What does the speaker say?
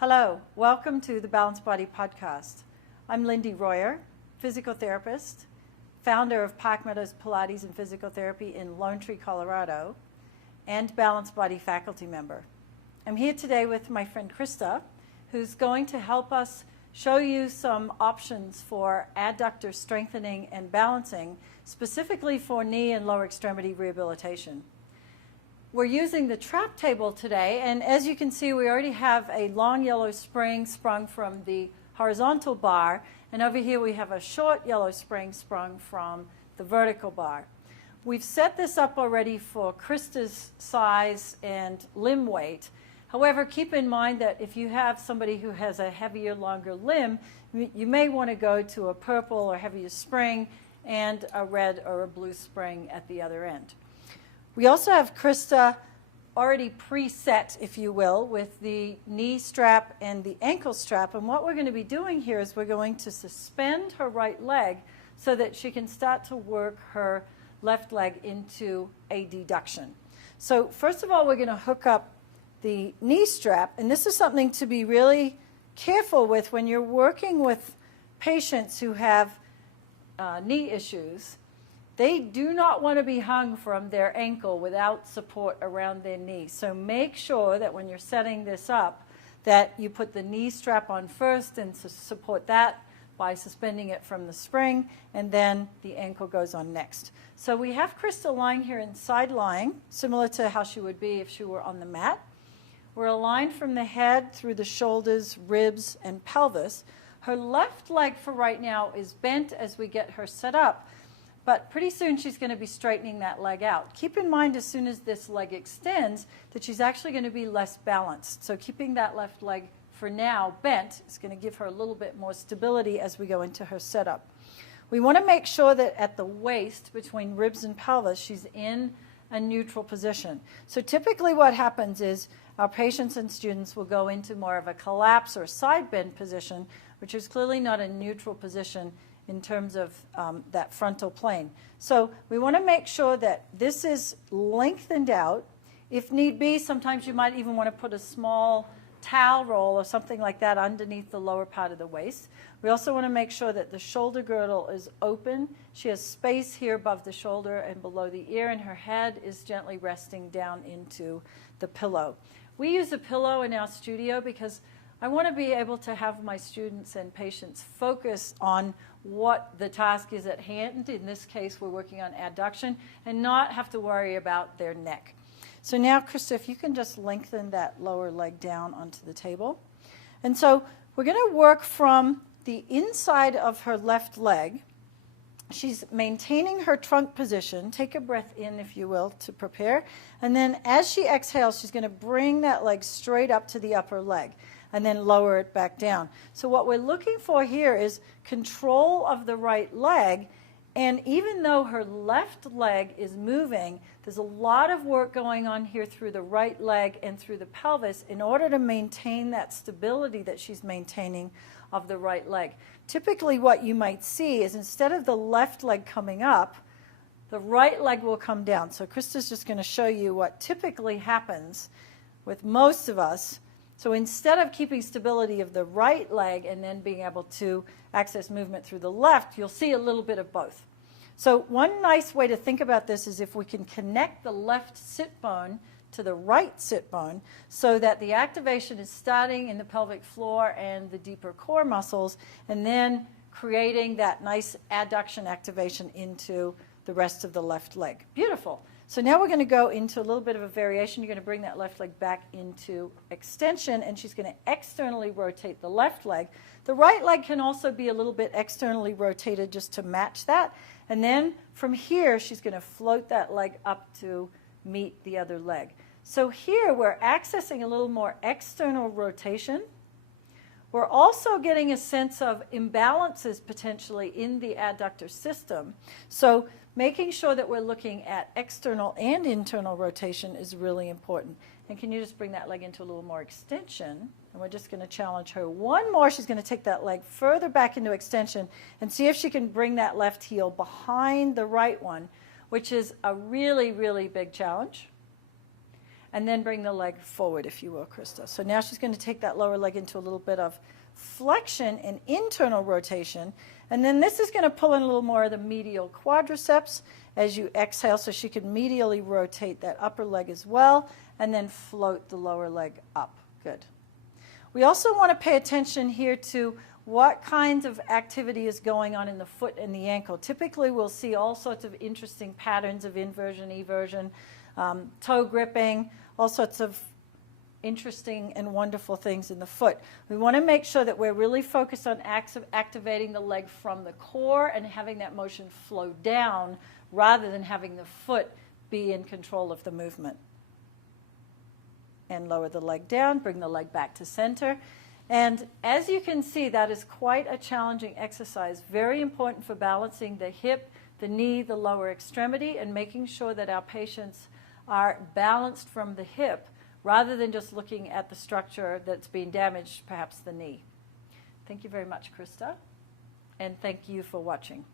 Hello, welcome to the Balanced Body Podcast. I'm Lindy Royer, physical therapist, founder of Park Meadows Pilates and Physical Therapy in Lone Tree, Colorado, and Balanced Body faculty member. I'm here today with my friend Krista, who's going to help us show you some options for adductor strengthening and balancing, specifically for knee and lower extremity rehabilitation. We're using the trap table today, and as you can see, we already have a long yellow spring sprung from the horizontal bar, and over here we have a short yellow spring sprung from the vertical bar. We've set this up already for Krista's size and limb weight. However, keep in mind that if you have somebody who has a heavier, longer limb, you may want to go to a purple or heavier spring and a red or a blue spring at the other end. We also have Krista already preset, if you will, with the knee strap and the ankle strap. And what we're going to be doing here is we're going to suspend her right leg so that she can start to work her left leg into a deduction. So first of all, we're going to hook up the knee strap, and this is something to be really careful with when you're working with patients who have knee issues. They do not want to be hung from their ankle without support around their knee. So make sure that when you're setting this up that you put the knee strap on first and support that by suspending it from the spring, and then the ankle goes on next. So we have Krista lying here in side lying, similar to how she would be if she were on the mat. We're aligned from the head through the shoulders, ribs, and pelvis. Her left leg for right now is bent as we get her set up, but pretty soon she's going to be straightening that leg out. Keep in mind as soon as this leg extends that she's actually going to be less balanced. So keeping that left leg for now bent is going to give her a little bit more stability as we go into her setup. We want to make sure that at the waist, between ribs and pelvis, she's in a neutral position. So typically what happens is our patients and students will go into more of a collapse or side bend position, which is clearly not a neutral position in terms of that frontal plane. So we want to make sure that this is lengthened out. If need be, sometimes you might even want to put a small towel roll or something like that underneath the lower part of the waist. We also want to make sure that the shoulder girdle is open. She has space here above the shoulder and below the ear, and her head is gently resting down into the pillow. We use a pillow in our studio because I want to be able to have my students and patients focus on what the task is at hand. In this case, we're working on adduction, and not have to worry about their neck. So now, Krista, if you can just lengthen that lower leg down onto the table. And so we're going to work from the inside of her left leg. She's maintaining her trunk position. Take a breath in, if you will, to prepare. And then as she exhales, she's going to bring that leg straight up to the upper leg and then lower it back down. So what we're looking for here is control of the right leg. And even though her left leg is moving, there's a lot of work going on here through the right leg and through the pelvis in order to maintain that stability that she's maintaining of the right leg. Typically what you might see is instead of the left leg coming up, the right leg will come down. So Krista's just going to show you what typically happens with most of us. So instead of keeping stability of the right leg and then being able to access movement through the left, you'll see a little bit of both. So one nice way to think about this is if we can connect the left sit bone to the right sit bone so that the activation is starting in the pelvic floor and the deeper core muscles, and then creating that nice adduction activation into the rest of the left leg. Beautiful. So now we're going to go into a little bit of a variation. You're going to bring that left leg back into extension, and she's going to externally rotate the left leg. The right leg can also be a little bit externally rotated just to match that. And then from here, she's going to float that leg up to meet the other leg. So here we're accessing a little more external rotation. We're also getting a sense of imbalances potentially in the adductor system. So making sure that we're looking at external and internal rotation is really important. And can you just bring that leg into a little more extension? And we're just going to challenge her one more. She's going to take that leg further back into extension and see if she can bring that left heel behind the right one, which is a really, really big challenge. and then bring the leg forward, if you will, Krista. So now she's going to take that lower leg into a little bit of flexion and internal rotation. And then this is going to pull in a little more of the medial quadriceps as you exhale, so she can medially rotate that upper leg as well, and then float the lower leg up. Good. We also want to pay attention here to what kinds of activity is going on in the foot and the ankle. Typically, we'll see all sorts of interesting patterns of inversion, eversion, toe gripping, all sorts of interesting and wonderful things in the foot. We want to make sure that we're really focused on activating the leg from the core and having that motion flow down rather than having the foot be in control of the movement. And lower the leg down, bring the leg back to center. And as you can see, that is quite a challenging exercise. Very important for balancing the hip, the knee, the lower extremity, and making sure that our patients are balanced from the hip rather than just looking at the structure that's being damaged, perhaps the knee. Thank you very much, Krista, and thank you for watching.